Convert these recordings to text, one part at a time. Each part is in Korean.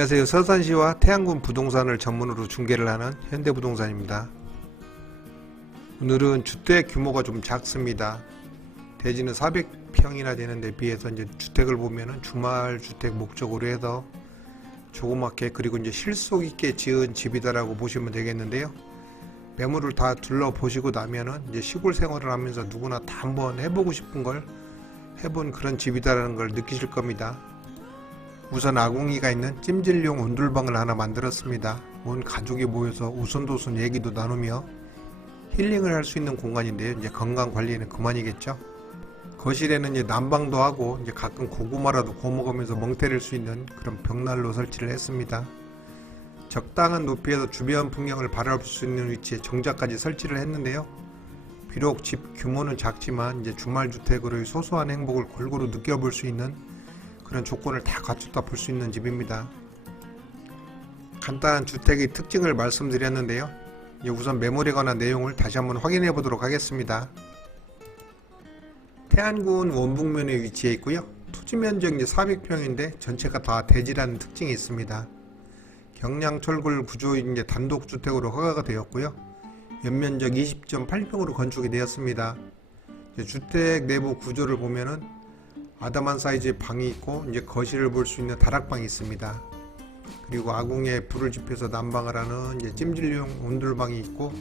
안녕하세요. 서산시와 태안군 부동산을 전문으로 중개를 하는 현대부동산입니다. 오늘은 주택 규모가 좀 작습니다. 대지는 400평이나 되는데 비해서 이제 주택을 보면은 주말 주택 목적으로 해서 조그맣게 그리고 이제 실속 있게 지은 집이다라고 보시면 되겠는데요. 매물을 다 둘러보시고 나면은 이제 시골 생활을 하면서 누구나 다 한번 해보고 싶은 걸 해본 그런 집이다라는 걸 느끼실 겁니다. 우선 아궁이가 있는 찜질용 온돌방을 하나 만들었습니다. 온 가족이 모여서 우선도선 얘기도 나누며 힐링을 할 수 있는 공간인데요. 이제 건강 관리에는 그만이겠죠. 거실에는 이제 난방도 하고 이제 가끔 고구마라도 구워 먹으면서 멍 때릴 수 있는 그런 벽난로 설치를 했습니다. 적당한 높이에서 주변 풍경을 바라볼 수 있는 위치에 정자까지 설치를 했는데요. 비록 집 규모는 작지만 이제 주말 주택으로의 소소한 행복을 골고루 느껴볼 수 있는 그런 조건을 다 갖췄다 볼 수 있는 집입니다. 간단한 주택의 특징을 말씀드렸는데요. 우선 매물에 관한 내용을 다시 한번 확인해 보도록 하겠습니다. 태안군 원북면에 위치해 있고요. 토지 면적 이제 400평인데 전체가 다 대지라는 특징이 있습니다. 경량철골 구조의 이제 단독 주택으로 허가가 되었고요. 연면적 20.8평으로 건축이 되었습니다. 주택 내부 구조를 보면은 아담한 사이즈의 방이 있고 이제 거실을 볼 수 있는 다락방이 있습니다. 그리고 아궁이에 불을 지펴서 난방을 하는 이제 찜질용 온돌방이 있고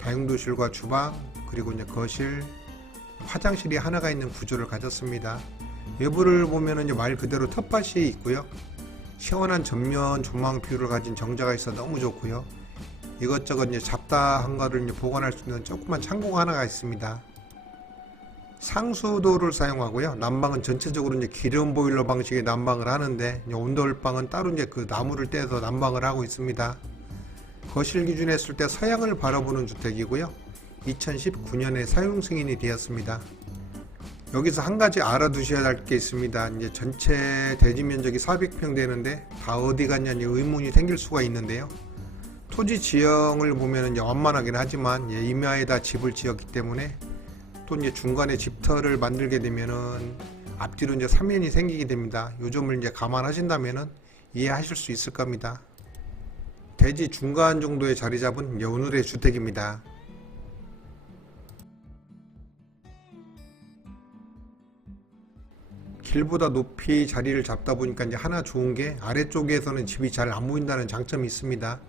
다용도실과 주방 그리고 이제 거실 화장실이 하나가 있는 구조를 가졌습니다. 외부를 보면은 이제 말 그대로 텃밭이 있고요. 시원한 전면 조망 뷰를 가진 정자가 있어 너무 좋고요. 이것저것 이제 잡다한 거를 이제 보관할 수 있는 조그만 창고가 하나가 있습니다. 상수도를 사용하고요. 난방은 전체적으로 이제 기름 보일러 방식의 난방을 하는데 온돌방은 따로 이제 그 나무를 떼서 난방을 하고 있습니다. 거실 기준에 했을 때 서양을 바라보는 주택이고요. 2019년에 사용 승인이 되었습니다. 여기서 한 가지 알아두셔야 할 게 있습니다. 이제 전체 대지 면적이 400평 되는데 다 어디 갔냐니 의문이 생길 수가 있는데요. 토지 지형을 보면 완만하긴 하지만 예, 임야에다 집을 지었기 때문에 또 이제 중간에 집터를 만들게 되면은 앞뒤로 이제 사면이 생기게 됩니다. 요 점을 이제 감안하신다면은 이해하실 수 있을 겁니다. 대지 중간 정도에 자리 잡은 오늘의 주택입니다. 길보다 높이 자리를 잡다 보니까 이제 하나 좋은 게 아래쪽에서는 집이 잘 안 보인다는 장점이 있습니다.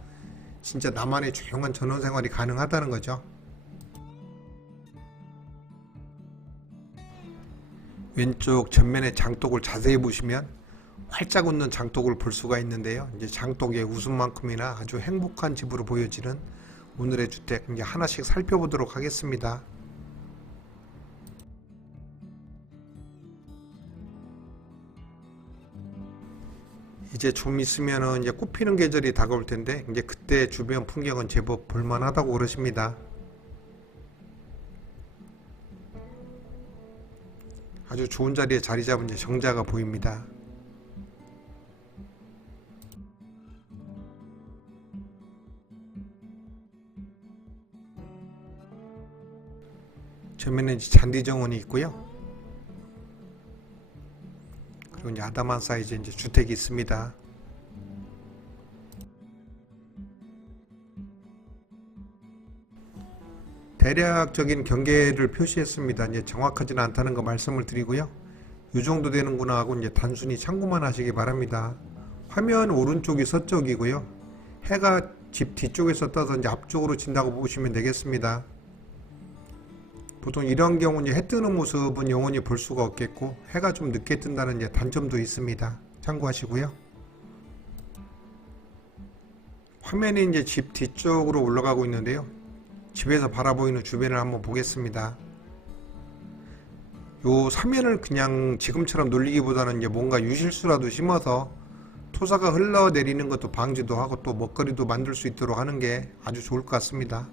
진짜 나만의 조용한 전원 생활이 가능하다는 거죠. 왼쪽 전면의 장독을 자세히 보시면 활짝 웃는 장독을 볼 수가 있는데요. 이제 장독의 웃음만큼이나 아주 행복한 집으로 보여지는 오늘의 주택 이제 하나씩 살펴보도록 하겠습니다. 이제 좀 있으면은 이제 꽃 피는 계절이 다가올 텐데 이제 그때 주변 풍경은 제법 볼만하다고 그러십니다. 아주 좋은 자리에 자리 잡은 정자가 보입니다. 전면에 이제 잔디 정원이 있고요. 그리고 이제 아담한 사이즈 이제 주택이 있습니다. 대략적인 경계를 표시했습니다. 이제 정확하지는 않다는 거 말씀을 드리고요. 이 정도 되는구나 하고 이제 단순히 참고만 하시기 바랍니다. 화면 오른쪽이 서쪽이고요. 해가 집 뒤쪽에서 떠서 이제 앞쪽으로 진다고 보시면 되겠습니다. 보통 이런 경우 이제 해 뜨는 모습은 영원히 볼 수가 없겠고 해가 좀 늦게 뜬다는 이제 단점도 있습니다. 참고하시고요. 화면이 이제 집 뒤쪽으로 올라가고 있는데요. 집에서 바라보이는 주변을 한번 보겠습니다. 요 사면을 그냥 지금처럼 놀리기보다는 이제 뭔가 유실수라도 심어서 토사가 흘러내리는 것도 방지도 하고 또 먹거리도 만들 수 있도록 하는 게 아주 좋을 것 같습니다.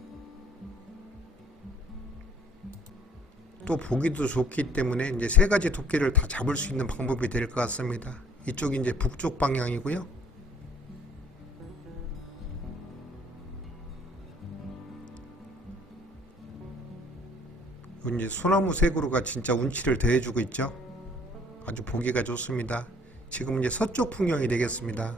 또 보기도 좋기 때문에 이제 세 가지 토끼를 다 잡을 수 있는 방법이 될 것 같습니다. 이쪽이 이제 북쪽 방향이고요. 이제 소나무 색으로가 진짜 운치를 더해주고 있죠. 아주 보기가 좋습니다. 지금 이제 서쪽 풍경이 되겠습니다.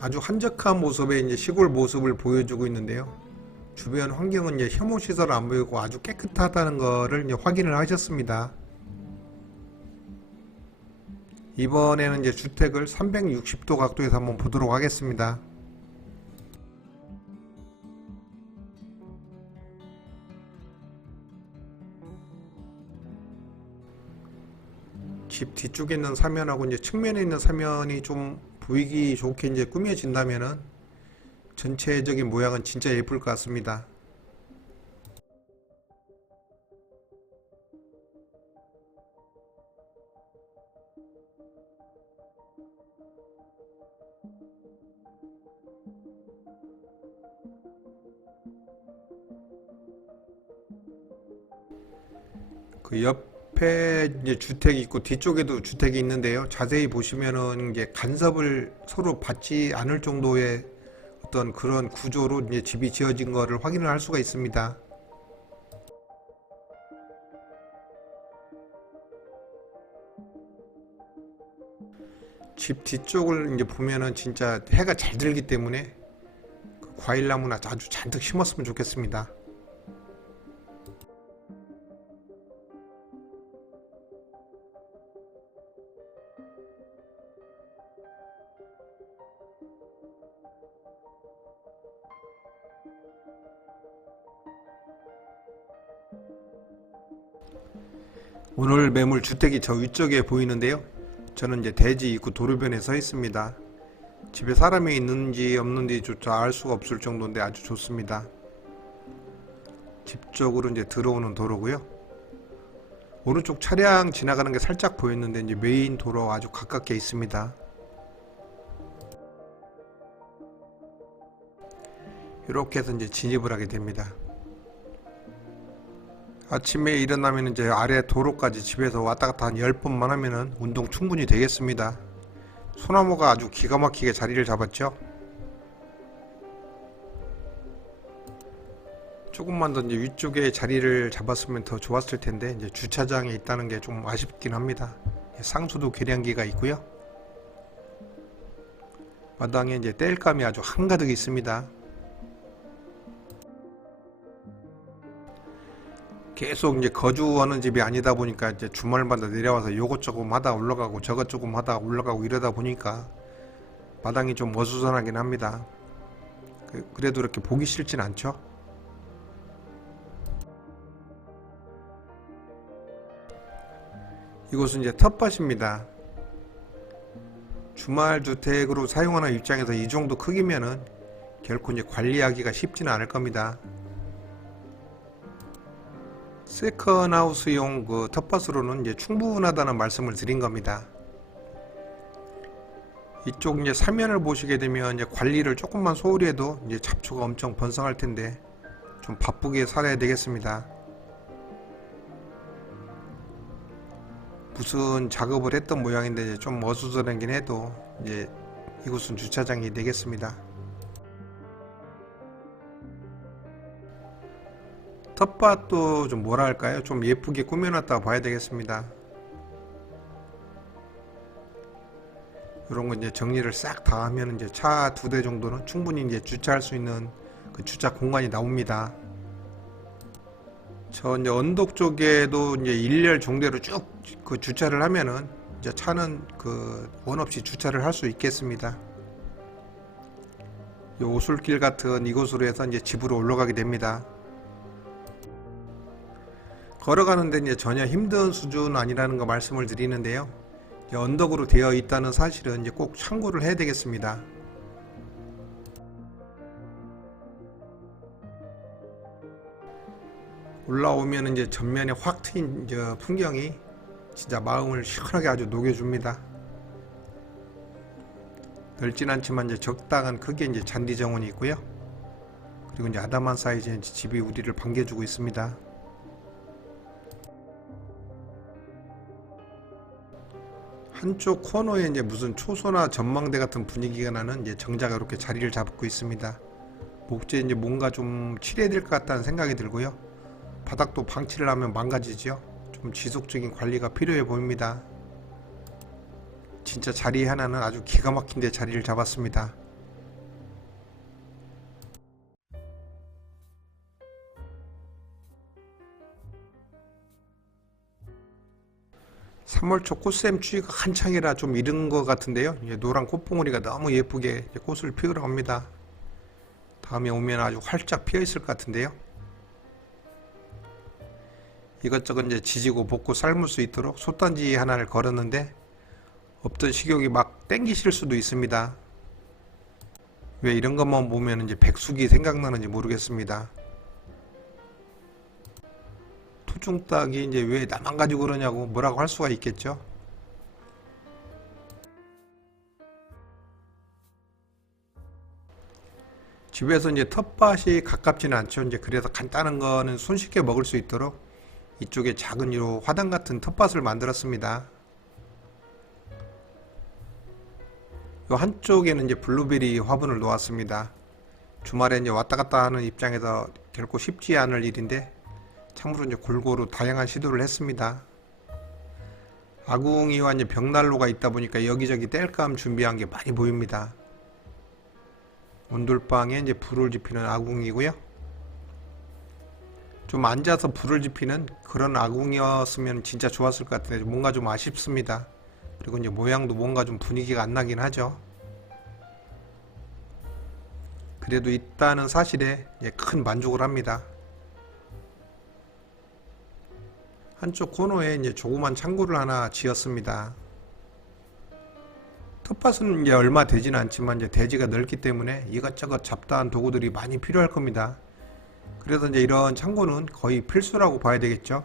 아주 한적한 모습의 이제 시골 모습을 보여주고 있는데요. 주변 환경은 혐오시설 안 보이고 아주 깨끗하다는 것을 확인을 하셨습니다. 이번에는 이제 주택을 360도 각도에서 한번 보도록 하겠습니다. 집 뒤쪽에 있는 사면하고 이제 측면에 있는 사면이 좀 보이기 좋게 이제 꾸며진다면은 전체적인 모양은 진짜 예쁠 것 같습니다. 옆에 이제 주택이 있고 뒤쪽에도 주택이 있는데요. 자세히 보시면은 이게 간섭을 서로 받지 않을 정도의 어떤 그런 구조로 이제 집이 지어진 거를 확인을 할 수가 있습니다. 집 뒤쪽을 이제 보면은 진짜 해가 잘 들기 때문에 그 과일나무나 아주 잔뜩 심었으면 좋겠습니다. 오늘 매물 주택이 저 위쪽에 보이는데요. 저는 이제 대지 입구 도로변에 서 있습니다. 집에 사람이 있는지 없는지조차 알 수가 없을 정도인데 아주 좋습니다. 집 쪽으로 이제 들어오는 도로고요. 오른쪽 차량 지나가는 게 살짝 보였는데 이제 메인 도로 아주 가깝게 있습니다. 이렇게 해서 이제 진입을 하게 됩니다. 아침에 일어나면 이제 아래 도로까지 집에서 왔다 갔다 한 10번만 하면은 운동 충분히 되겠습니다. 소나무가 아주 기가 막히게 자리를 잡았죠. 조금만 더 이제 위쪽에 자리를 잡았으면 더 좋았을 텐데 이제 주차장에 있다는 게 좀 아쉽긴 합니다. 상수도 계량기가 있고요. 마당에 이제 땔감이 아주 한가득 있습니다. 계속 이제 거주하는 집이 아니다 보니까 이제 주말마다 내려와서 요것 조금 하다 올라가고 저것 조금 하다 올라가고 이러다 보니까 마당이 좀 어수선하긴 합니다. 그- 그래도 이렇게 보기 싫진 않죠. 이곳은 이제 텃밭입니다. 주말 주택으로 사용하는 입장에서 이 정도 크기면은 결코 이제 관리하기가 쉽지는 않을 겁니다. 세컨하우스용 그 텃밭으로는 이제 충분하다는 말씀을 드린 겁니다. 이쪽 이제 사면을 보시게 되면 이제 관리를 조금만 소홀히 해도 이제 잡초가 엄청 번성할 텐데 좀 바쁘게 살아야 되겠습니다. 무슨 작업을 했던 모양인데 좀 어수선하긴 해도 이제 이곳은 주차장이 되겠습니다. 텃밭도 좀 뭐라 할까요? 좀 예쁘게 꾸며놨다 봐야 되겠습니다. 이런 거 이제 정리를 싹 다 하면 이제 차 두 대 정도는 충분히 이제 주차할 수 있는 그 주차 공간이 나옵니다. 저 이제 언덕 쪽에도 이제 일렬 종대로 쭉 그 주차를 하면은 이제 차는 그 원 없이 주차를 할 수 있겠습니다. 이 오솔길 같은 이곳으로 해서 이제 집으로 올라가게 됩니다. 걸어가는데 이제 전혀 힘든 수준 아니라는 거 말씀을 드리는데요. 언덕으로 되어 있다는 사실은 이제 꼭 참고를 해야 되겠습니다. 올라오면 이제 전면에 확 트인 저 풍경이 진짜 마음을 시원하게 아주 녹여줍니다. 넓진 않지만 이제 적당한 크기의 이제 잔디 정원이 있고요. 그리고 이제 아담한 사이즈의 집이 우리를 반겨주고 있습니다. 한쪽 코너에 이제 무슨 초소나 전망대 같은 분위기가 나는 이제 정자가 이렇게 자리를 잡고 있습니다. 목재에 이제 뭔가 좀 칠해야 될 것 같다는 생각이 들고요. 바닥도 방치를 하면 망가지죠. 좀 지속적인 관리가 필요해 보입니다. 진짜 자리 하나는 아주 기가 막힌 데 자리를 잡았습니다. 3월 초 꽃샘 추위가 한창이라 좀 이른 것 같은데요. 노란 꽃봉오리가 너무 예쁘게 꽃을 피우러 갑니다. 다음에 오면 아주 활짝 피어 있을 것 같은데요. 이것저것 이제 지지고 볶고 삶을 수 있도록 솥단지 하나를 걸었는데 없던 식욕이 막 땡기실 수도 있습니다. 왜 이런 것만 보면 이제 백숙이 생각나는지 모르겠습니다. 토중닭이 이제 왜 나만 가지고 그러냐고 뭐라고 할 수가 있겠죠. 집에서 이제 텃밭이 가깝지는 않죠. 이제 그래서 간단한 거는 손쉽게 먹을 수 있도록 이쪽에 작은 요 화단 같은 텃밭을 만들었습니다. 요 한쪽에는 이제 블루베리 화분을 놓았습니다. 주말에 이제 왔다 갔다 하는 입장에서 결코 쉽지 않을 일인데 참으로 이제 골고루 다양한 시도를 했습니다. 아궁이와 이제 벽난로가 있다 보니까 여기저기 땔감 준비한 게 많이 보입니다. 온돌방에 이제 불을 지피는 아궁이고요. 좀 앉아서 불을 지피는 그런 아궁이었으면 진짜 좋았을 것 같은데 뭔가 좀 아쉽습니다. 그리고 이제 모양도 뭔가 좀 분위기가 안 나긴 하죠. 그래도 있다는 사실에 큰 만족을 합니다. 한쪽 코너에 이제 조그만 창고를 하나 지었습니다. 텃밭은 이제 얼마 되지는 않지만 이제 대지가 넓기 때문에 이것저것 잡다한 도구들이 많이 필요할 겁니다. 그래서 이제 이런 창고는 거의 필수라고 봐야 되겠죠.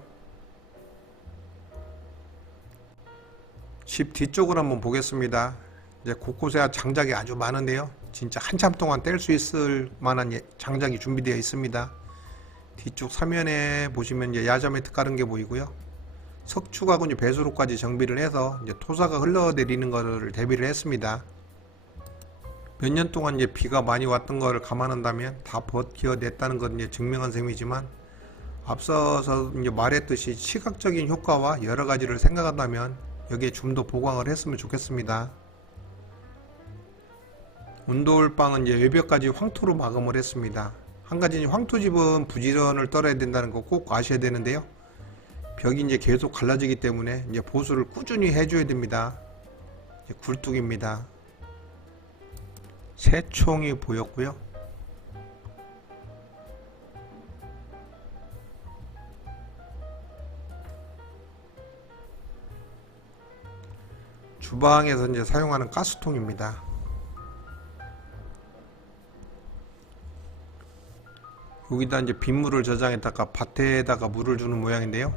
집 뒤쪽을 한번 보겠습니다. 이제 곳곳에 장작이 아주 많은데요. 진짜 한참 동안 뗄 수 있을 만한 예- 장작이 준비되어 있습니다. 뒤쪽 사면에 보시면 이제 야자 매트 깔은 게 보이고요. 석축하고 이제 배수로까지 정비를 해서 이제 토사가 흘러내리는 것을 대비를 했습니다. 몇 년 동안 이제 비가 많이 왔던 것을 감안한다면 다 버텨냈다는 건 이제 증명한 셈이지만 앞서서 이제 말했듯이 시각적인 효과와 여러 가지를 생각한다면 여기에 좀 더 보강을 했으면 좋겠습니다. 온돌방은 이제 외벽까지 황토로 마감을 했습니다. 한 가지는 황토집은 부지런을 떨어야 된다는 거 꼭 아셔야 되는데요. 벽이 이제 계속 갈라지기 때문에 이제 보수를 꾸준히 해줘야 됩니다. 굴뚝입니다. 새 총이 보였고요. 주방에서 이제 사용하는 가스통입니다. 여기다 이제 빗물을 저장했다가 밭에다가 물을 주는 모양인데요.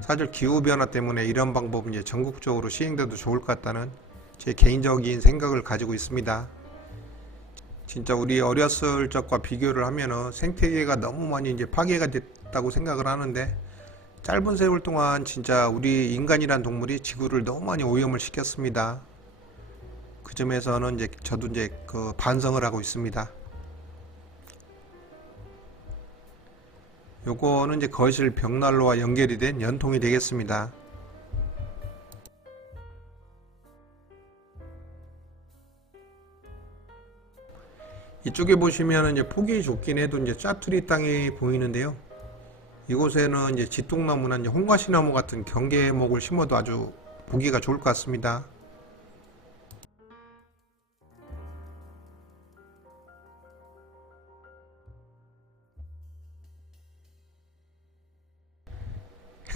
사실 기후 변화 때문에 이런 방법은 이제 전국적으로 시행돼도 좋을 것 같다는 제 개인적인 생각을 가지고 있습니다. 진짜 우리 어렸을 적과 비교를 하면은 생태계가 너무 많이 이제 파괴가 됐다고 생각을 하는데 짧은 세월 동안 진짜 우리 인간이란 동물이 지구를 너무 많이 오염을 시켰습니다. 그 점에서는 이제 저도 이제 그 반성을 하고 있습니다. 요거는 이제 거실 벽난로와 연결이 된 연통이 되겠습니다. 이쪽에 보시면 이제 폭이 좁긴 해도 이제 짜투리 땅이 보이는데요. 이곳에는 이제 지통나무나 이제 홍과시나무 같은 경계목을 심어도 아주 보기가 좋을 것 같습니다.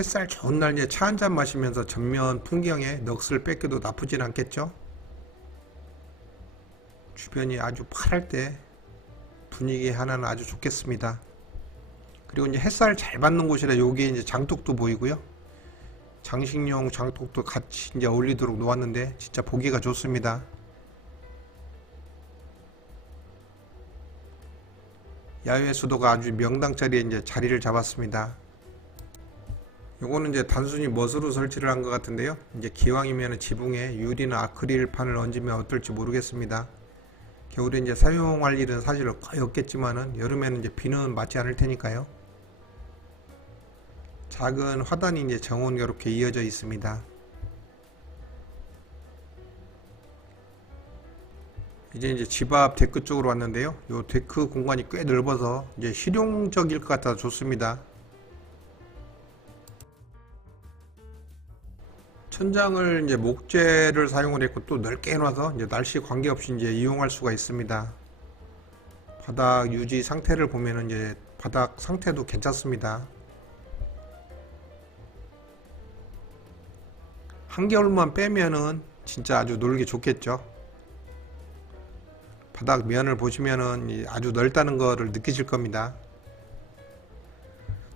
햇살 좋은 날 이제 차한 잔 마시면서 전면 풍경에 넋을 뺏겨도 나쁘진 않겠죠? 주변이 아주 파랄 때 분위기 하나는 아주 좋겠습니다. 그리고 이제 햇살 잘 받는 곳이라 여기에 이제 장독도 보이고요. 장식용 장독도 같이 이제 어울리도록 놓았는데 진짜 보기가 좋습니다. 야외 수도가 아주 명당 자리에 이제 자리를 잡았습니다. 요거는 이제 단순히 멋으로 설치를 한 것 같은데요. 이제 기왕이면 지붕에 유리나 아크릴판을 얹으면 어떨지 모르겠습니다. 겨울에 이제 사용할 일은 사실 거의 없겠지만은 여름에는 이제 비는 맞지 않을 테니까요. 작은 화단이 이제 정원 이렇게 이어져 있습니다. 이제 이제 집 앞 데크 쪽으로 왔는데요. 요 데크 공간이 꽤 넓어서 이제 실용적일 것 같아 좋습니다. 천장을 이제 목재를 사용을 했고 또 넓게 해놔서 이제 날씨 관계없이 이제 이용할 수가 있습니다. 바닥 유지 상태를 보면은 이제 바닥 상태도 괜찮습니다. 한겨울만 빼면은 진짜 아주 놀기 좋겠죠. 바닥 면을 보시면은 이 아주 넓다는 거를 느끼실 겁니다.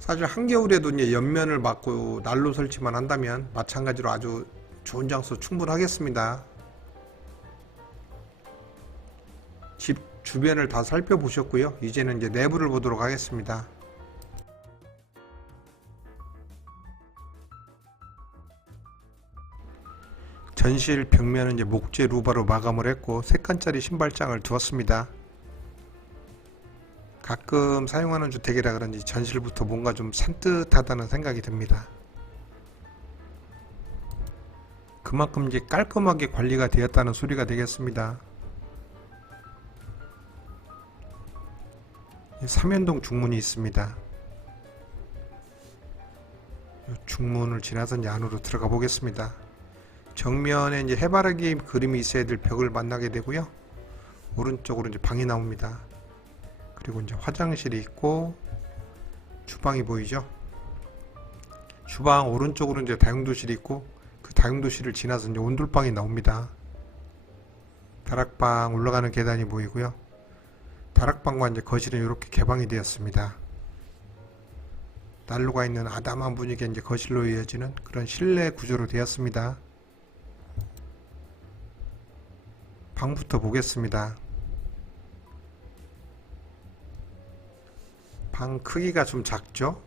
사실 한겨울에도 이제 옆면을 막고 난로 설치만 한다면 마찬가지로 아주 좋은 장소 충분하겠습니다. 집 주변을 다 살펴보셨고요. 이제는 이제 내부를 보도록 하겠습니다. 전실 벽면은 이제 목재 루바로 마감을 했고 세 칸짜리 신발장을 두었습니다. 가끔 사용하는 주택이라 그런지 전실부터 뭔가 좀 산뜻하다는 생각이 듭니다. 그만큼 이제 깔끔하게 관리가 되었다는 소리가 되겠습니다. 이 삼연동 중문이 있습니다. 이 중문을 지나서 이제 안으로 들어가 보겠습니다. 정면에 이제 해바라기 그림이 있어야 될 벽을 만나게 되고요. 오른쪽으로 이제 방이 나옵니다. 그리고 이제 화장실이 있고 주방이 보이죠? 주방 오른쪽으로 이제 다용도실이 있고 그 다용도실을 지나서 이제 온돌방이 나옵니다. 다락방 올라가는 계단이 보이고요. 다락방과 이제 거실은 이렇게 개방이 되었습니다. 난로가 있는 아담한 분위기가 이제 거실로 이어지는 그런 실내 구조로 되었습니다. 방부터 보겠습니다. 방 크기가 좀 작죠?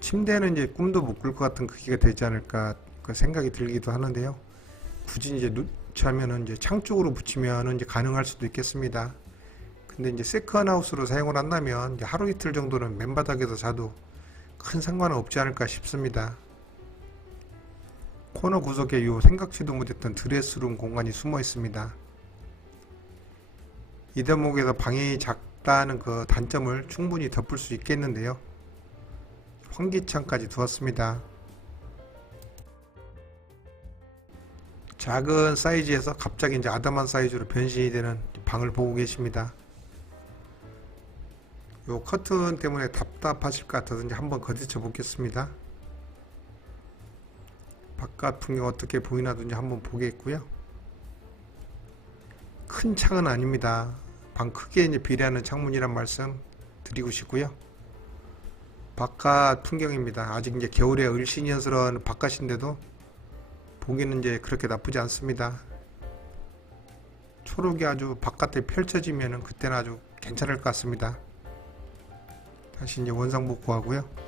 침대는 이제 꿈도 못 꿀 것 같은 크기가 되지 않을까 그 생각이 들기도 하는데요. 굳이 이제 누차면은 이제 창 쪽으로 붙이면은 이제 가능할 수도 있겠습니다. 근데 이제 세컨하우스로 사용을 한다면 하루 이틀 정도는 맨바닥에서 자도 큰 상관은 없지 않을까 싶습니다. 코너 구석에 요 생각지도 못했던 드레스룸 공간이 숨어 있습니다. 이 대목에서 방이 작다는 그 단점을 충분히 덮을 수 있겠는데요. 환기창까지 두었습니다. 작은 사이즈에서 갑자기 이제 아담한 사이즈로 변신이 되는 방을 보고 계십니다. 요 커튼 때문에 답답하실 것 같아서 이제 한번 거듭쳐 보겠습니다. 바깥 풍경 어떻게 보이나 든지 한번 보겠고요. 큰 창은 아닙니다. 방 크기에 이제 비례하는 창문이란 말씀 드리고 싶고요. 바깥 풍경입니다. 아직 이제 겨울에 을씨년스러운 바깥인데도 보기는 이제 그렇게 나쁘지 않습니다. 초록이 아주 바깥에 펼쳐지면은 그때는 아주 괜찮을 것 같습니다. 다시 이제 원상 복구하고요.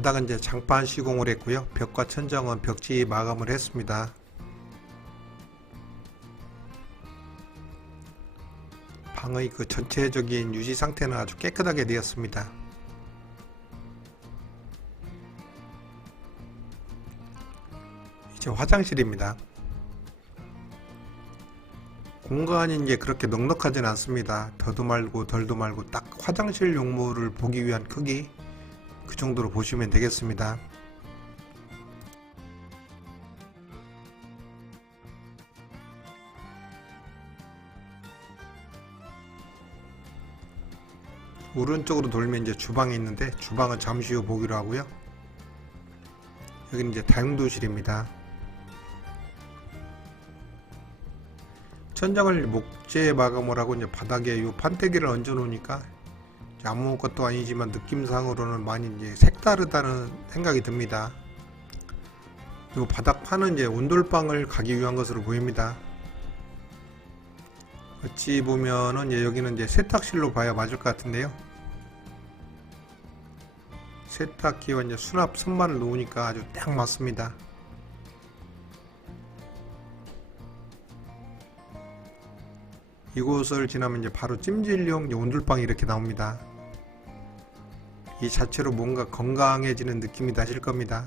바닥은 이제 장판 시공을 했고요. 벽과 천장은 벽지 마감을 했습니다. 방의 그 전체적인 유지 상태는 아주 깨끗하게 되었습니다. 이제 화장실입니다. 공간이 이제 그렇게 넉넉하진 않습니다. 더도 말고 덜도 말고 딱 화장실 용무를 보기 위한 크기 그 정도로 보시면 되겠습니다. 오른쪽으로 돌면 이제 주방이 있는데 주방은 잠시 후 보기로 하고요. 여기는 이제 다용도실입니다. 천장을 목재 마감을 하고 이제 바닥에 이 판때기를 얹어 놓으니까 아무것도 아니지만 느낌상으로는 많이 이제 색다르다는 생각이 듭니다. 이 바닥판은 이제 온돌방을 가기 위한 것으로 보입니다. 어찌 보면은 이제 여기는 이제 세탁실로 봐야 맞을 것 같은데요. 세탁기와 이제 수납 선반을 놓으니까 아주 딱 맞습니다. 이곳을 지나면 이제 바로 찜질용 온돌방이 이렇게 나옵니다. 이 자체로 뭔가 건강해지는 느낌이 나실 겁니다.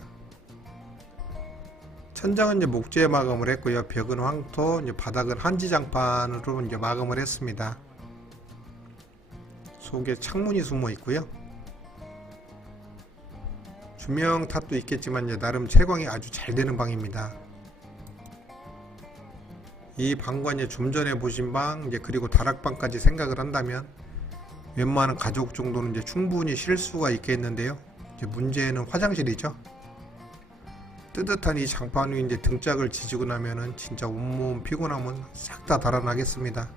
천장은 이제 목재 마감을 했고요. 벽은 황토, 이제 바닥은 한지장판으로 이제 마감을 했습니다. 속에 창문이 숨어 있고요. 조명 탓도 있겠지만 이제 나름 채광이 아주 잘 되는 방입니다. 이 방과 이제 좀 전에 보신 방, 이제 그리고 다락방까지 생각을 한다면 웬만한 가족 정도는 이제 충분히 쉴 수가 있겠는데요. 이제 문제는 화장실이죠. 뜨뜻한 이 장판 위에 이제 등짝을 지지고 나면은 진짜 온몸 피곤함은 싹 다 달아나겠습니다.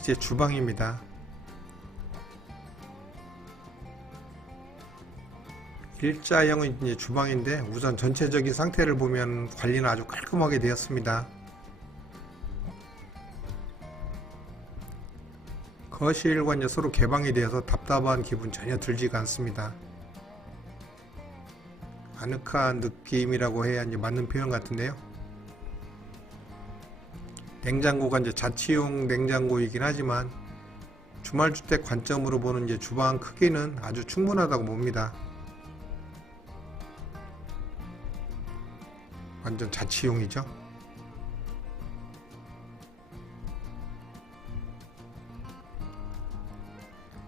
이제 주방입니다. 일자형은 이제 주방인데 우선 전체적인 상태를 보면 관리는 아주 깔끔하게 되었습니다. 거실과 서로 개방이 되어서 답답한 기분 전혀 들지가 않습니다. 아늑한 느낌이라고 해야 이제 맞는 표현 같은데요. 냉장고가 이제 자취용 냉장고이긴 하지만 주말주택 관점으로 보는 이제 주방 크기는 아주 충분하다고 봅니다. 완전 자취용이죠.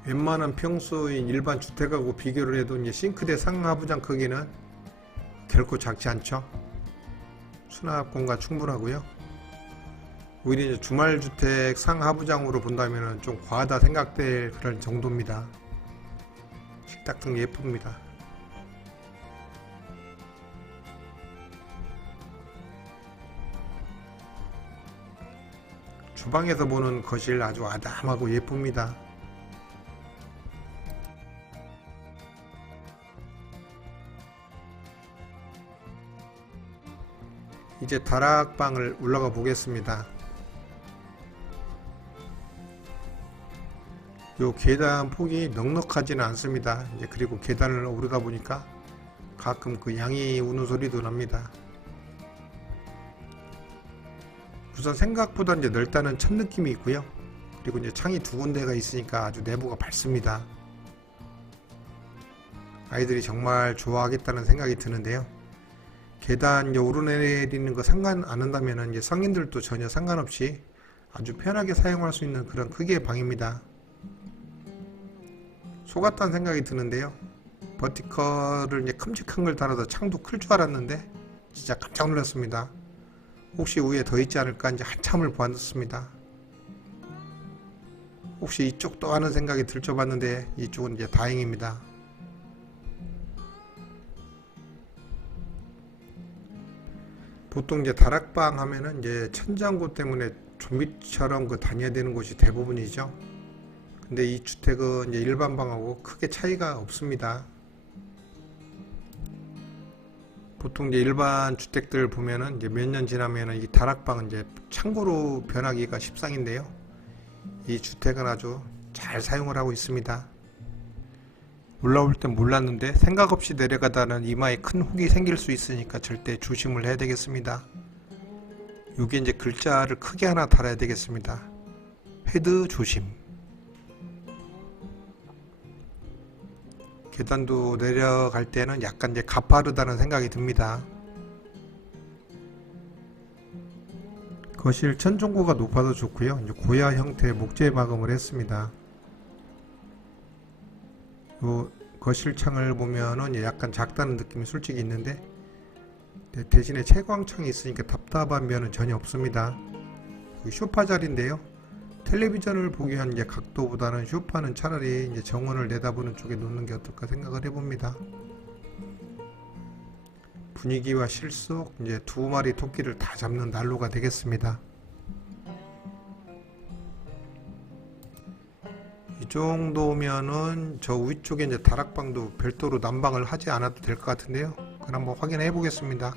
웬만한 평소인 일반 주택하고 비교를 해도 이제 싱크대 상하부장 크기는 결코 작지 않죠. 수납 공간 충분하고요. 오히려 이제 주말 주택 상하부장으로 본다면 좀 과하다 생각될 그런 정도입니다. 식탁 등 예쁩니다. 주방에서 보는 거실 아주 아담하고 예쁩니다. 이제 다락방을 올라가 보겠습니다. 요 계단 폭이 넉넉하지는 않습니다. 이제 그리고 계단을 오르다 보니까 가끔 그 양이 우는 소리도 납니다. 우선 생각보다 이제 넓다는 첫 느낌이 있고요. 그리고 이제 창이 두 군데가 있으니까 아주 내부가 밝습니다. 아이들이 정말 좋아하겠다는 생각이 드는데요. 계단 이제 오르내리는 거 상관 안 한다면 이제 성인들도 전혀 상관없이 아주 편하게 사용할 수 있는 그런 크기의 방입니다. 속았다는 생각이 드는데요. 버티컬을 이제 큼직한 걸 달아서 창도 클 줄 알았는데 진짜 깜짝 놀랐습니다. 혹시 위에 더 있지 않을까 이제 한참을 보았습니다. 혹시 이쪽도 하는 생각이 들쳐 봤는데 이쪽은 이제 다행입니다. 보통 이제 다락방 하면은 이제 천장고 때문에 좀비처럼 그 다녀야 되는 곳이 대부분이죠. 근데 이 주택은 이제 일반 방하고 크게 차이가 없습니다. 보통 이제 일반 주택들 보면은 이제 몇 년 지나면은 이 다락방은 이제 창고로 변하기가 십상인데요. 이 주택은 아주 잘 사용을 하고 있습니다. 올라올 땐 몰랐는데 생각 없이 내려가다는 이마에 큰 혹이 생길 수 있으니까 절대 조심을 해야 되겠습니다. 여기 이제 글자를 크게 하나 달아야 되겠습니다. 헤드 조심. 계단도 내려갈 때는 약간 이제 가파르다는 생각이 듭니다. 거실 천정고가 높아도 좋고요. 이제 고야 형태의 목재 마감을 했습니다. 요 거실 창을 보면은 약간 작다는 느낌이 솔직히 있는데 네, 대신에 채광창이 있으니까 답답한 면은 전혀 없습니다. 그 소파 자리인데요. 텔레비전을 보기 위한 이제 각도보다는 쇼파는 차라리 이제 정원을 내다보는 쪽에 놓는 게 어떨까 생각을 해봅니다. 분위기와 실속 이제 두 마리 토끼를 다 잡는 난로가 되겠습니다. 이 정도면은 저 위쪽에 이제 다락방도 별도로 난방을 하지 않아도 될 것 같은데요. 그럼 한번 확인해 보겠습니다.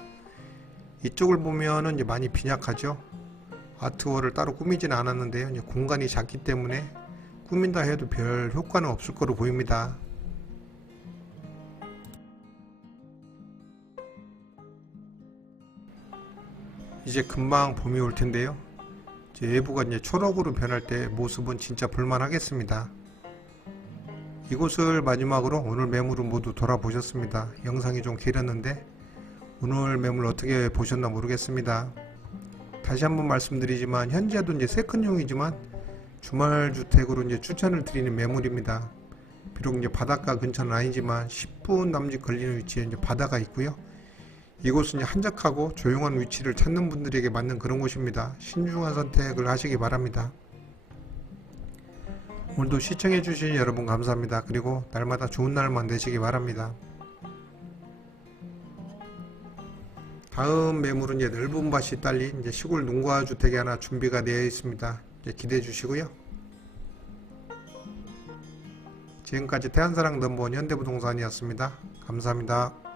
이쪽을 보면은 이제 많이 빈약하죠. 아트월을 따로 꾸미지는 않았는데요. 공간이 작기 때문에 꾸민다 해도 별 효과는 없을 거로 보입니다. 이제 금방 봄이 올 텐데요. 이제 외부가 이제 초록으로 변할 때 모습은 진짜 볼만하겠습니다. 이곳을 마지막으로 오늘 매물을 모두 돌아보셨습니다. 영상이 좀 길었는데 오늘 매물 어떻게 보셨나 모르겠습니다. 다시 한번 말씀드리지만 현재도 이제 세컨용이지만 주말 주택으로 이제 추천을 드리는 매물입니다. 비록 이제 바닷가 근처는 아니지만 10분 남짓 걸리는 위치에 이제 바다가 있고요. 이곳은 한적하고 조용한 위치를 찾는 분들에게 맞는 그런 곳입니다. 신중한 선택을 하시기 바랍니다. 오늘도 시청해주신 여러분 감사합니다. 그리고 날마다 좋은 날만 되시기 바랍니다. 다음 매물은 이제 넓은 밭이 딸린 이제 시골 농가 주택이 하나 준비가 되어 있습니다. 기대해 주시고요. 지금까지 태안사랑 넘버원 현대부동산이었습니다. 감사합니다.